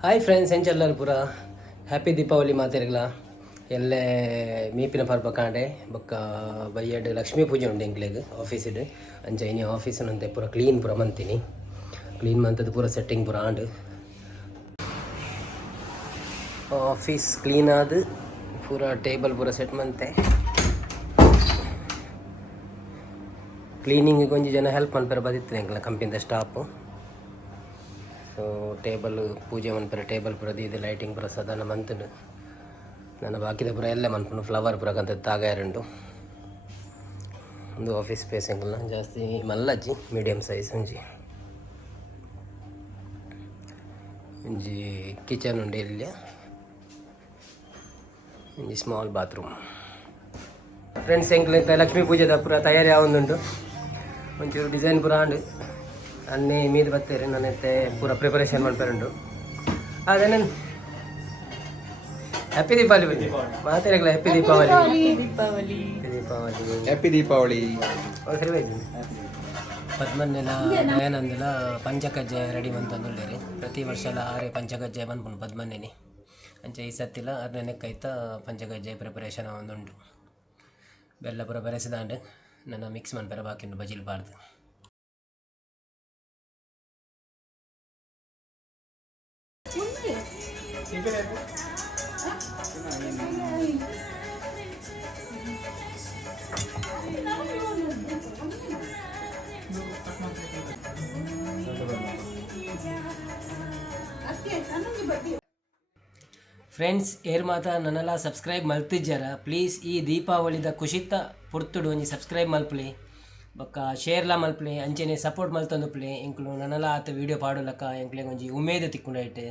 Hi friends ಎಂಚೆಲ್ಲರೂ ಪೂರ happy Deepavali ಮಾತಿರಲ್ಲ ಎಲ್ಲೇ ಮೀಪಿನ ಪರ್ಬ ಕಾಂಡೆ ಬೊಕ್ಕ ಬಯ್ಯಡ್ ಲಕ್ಷ್ಮೀ ಪೂಜೆ ಉಂಡು ಎಂಕ್ಲೆಗ್ ಆಫೀಸಿಡ್ ಅಂಚ ಇನಿ ಆಫೀಸನಂತೆ ಪೂರ ಕ್ಲೀನ್ ಪೂರ ಮಂತೀನಿ ಕ್ಲೀನ್ ಮಂತದ್ದು ಪೂರ ಸೆಟ್ಟಿಂಗ್ ಪೂರ ಆಂಡ್ ಆಫೀಸ್ ಕ್ಲೀನ್ ಆದ್ ಪೂರ ಟೇಬಲ್ ಪೂರ ಸೆಟ್ ಮಂತೆ ಕ್ಲೀನಿಂಗ್ ಒಂಜಿ ಜನ ಹೆಲ್ಪ್ ಮನ್ಪೆರ ಬದಿತ್ತಿನ ಎಂಕ್ಲ ಕಂಪನಿದ ಸ್ಟಾಫ್ ಸೊ ಟೇಬಲ್ ಪೂಜೆ ಮನ್ಪೆರ ಟೇಬಲ್ ಪೂರ ದೀದು ಲೈಟಿಂಗ್ ಪೂರ ಸಾಧಾರಣ ಮಂತುಂಡು ನನ್ನ ಬಾಕಿದ ಪೂರ ಎಲ್ಲ ಮನ್ಪುಂಡು ಫ್ಲವರ್ ಪೂರ ಕಂತದ್ದು ತಾಗಾಯರುಂಡು ಒಂದು ಆಫೀಸ್ ಸ್ಪೇಸ್ ಎಂಕಲ್ನ ಜಾಸ್ತಿ ಮಲ್ಲಜ್ಜಿ ಮೀಡಿಯಮ್ ಸೈಜ್ ಒಂಜಿ ಕಿಚನ್ ಉಂಡು ಇಲ್ಲಿ ಒಂಜಿ ಸ್ಮಾಲ್ ಬಾತ್ರೂಮ್ ಫ್ರೆಂಡ್ಸ್ ಎಂಕ್ಲೆ ಲಕ್ಷ್ಮೀ ಪೂಜೆದ ಪೂರ ತಯಾರಿ ಆವೊಂದುಂಡು ಒಂಚೂರು ಡಿಸೈನ್ ಪೂರ ಆಂಡ್ ಅನ್ನೇ ಮೀದು ಬತ್ತೇರಿ ನನ್ನತ್ತೆ ಪೂರ ಪ್ರಿಪರೇಷನ್ ಮಾಡ್ಪೇರುಂಡು ಅದೇ ನಾನು ಹ್ಯಾಪಿ ದೀಪಾವಳಿ ಮಾತಾಡಲ್ಲ ಹ್ಯಾಪಿ ದೀಪಾವಳಿ ಹ್ಯಾಪಿ ದೀಪಾವಳಿ ಪದ್ಮನ್ನೆಲ ನಯನಂದಲ ಪಂಚಕಜ್ಜಾಯ ರೆಡಿ ಮಂತಂದುಲ್ಲೇರಿ ಪ್ರತಿ ವರ್ಷ ಎಲ್ಲ ಆರೆ ಪಂಚಕಜ್ಜಾಯ ಬಂದ್ಪುಂಡು ಪದ್ಮನ್ನೆನಿ ಅಂಚೆ ಈ ಸತ್ತಿಲ ಅರ್ನೆನೆಕ್ಕೈತ ಪಂಚಕಜ್ಜಾಯ ಪ್ರಿಪರೇಷನ್ ಒಂದುಂಡು ಬೆಲ್ಲ ಪೂರ ಬೆರೆಸಿದಾಂಡು ನನ್ನ ಮಿಕ್ಸ್ ಮನ್ಪೆರ ಬಾಕಿಂಡು ಬಜಿಲ್ ಪಾಡ್ದು ಫ್ರೆಂಡ್ಸ್ ಏರ್ ಮಾತ ನನ್ನೆಲ್ಲ ಸಬ್ಸ್ಕ್ರೈಬ್ ಮಲ್ತಿಜ್ಜಾರ ಪ್ಲೀಸ್ ಈ ದೀಪಾವಳಿದ ಖುಷಿತ ಪುರ್ತುಡು ಒಂಜಿ ಸಬ್ಸ್ಕ್ರೈಬ್ ಮಲ್ಪಲಿ ಬೊಕ್ಕ ಶೇರ್ಲ ಮಲ್ಪಲಿ ಅಂಚೆನೆ ಸಪೋರ್ಟ್ ಮಲ್ತೊಂದುಪ್ಲಿ ಎಂಕ್ಲು ನನ್ನೆಲ್ಲ ಆತ ವೀಡಿಯೋ ಪಾಡೋಲಕ್ಕ ಎಂಕ್ಲೆಗ್ ಒಂಜಿ ಉಮೇದು ತಿಕ್ಕುಂಡೈತೆ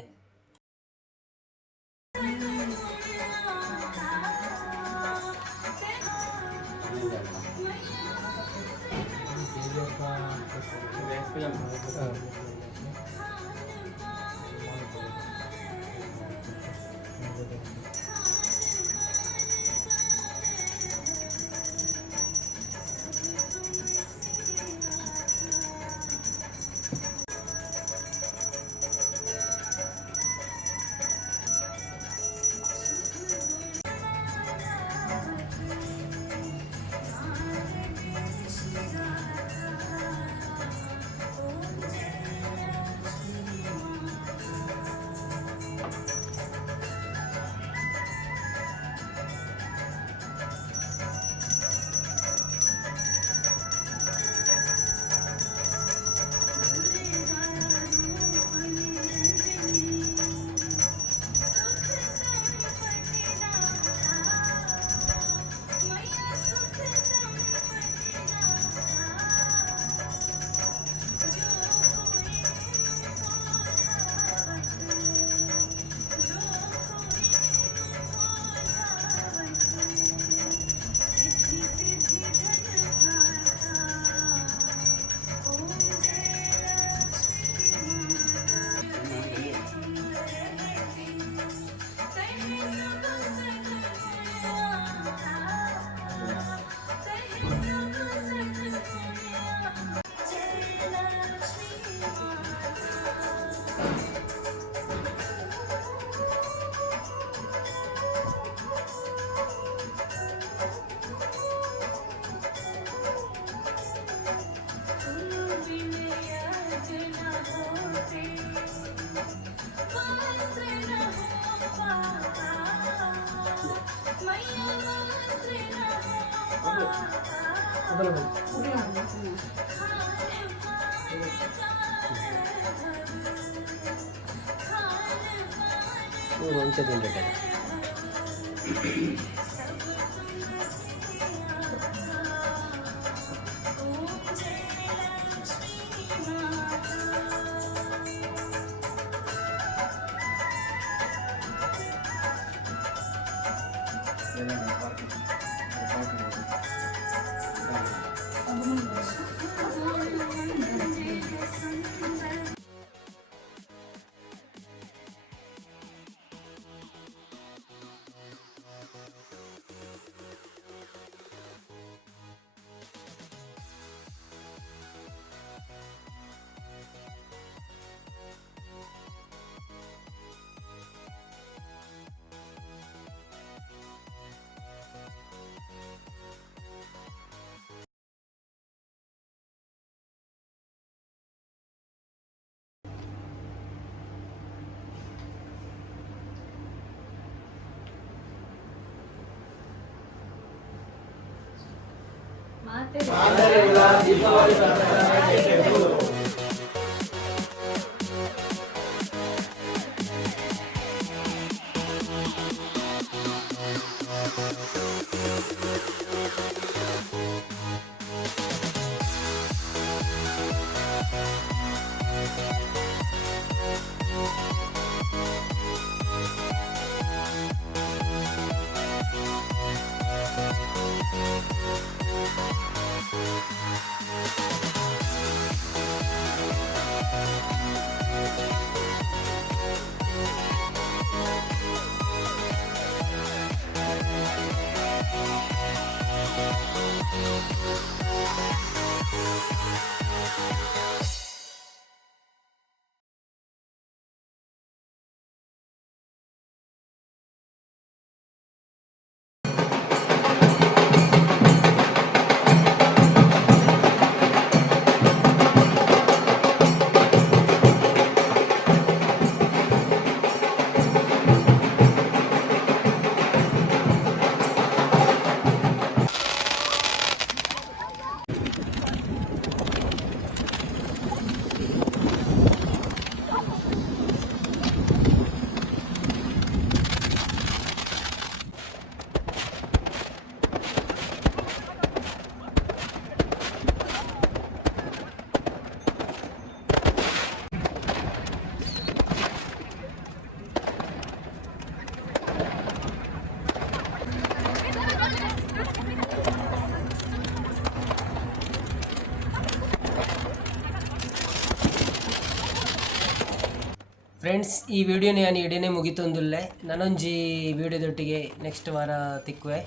ಫ್ರೆಂಡ್ಸ್, ಈ ವಿಡಿಯೋನ ನಾನು ಇಡೀನೇ ಮುಗಿತೊಂದುಲ್ಲೆ ನನೊಂಜಿ ವಿಡಿಯೋದೊಟ್ಟಿಗೆ ನೆಕ್ಸ್ಟ್ ವಾರ ತಿಕ್ಕುವೆ.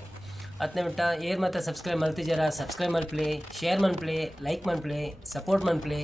ಅತ್ನೆ ಬಿಟ್ಟ ಏರ್ ಮಾತ್ರ ಸಬ್ಸ್ಕ್ರೈಬ್ ಮಲ್ತಿಜಾರ ಸಬ್ಸ್ಕ್ರೈಬ್ ಮಲ್ಪ್ಲೆ, ಶೇರ್ ಮನ್ಪ್ಲೆ, ಲೈಕ್ ಮನ್ಪ್ಲೆ, ಸಪೋರ್ಟ್ ಮನ್ಪ್ಲೆ.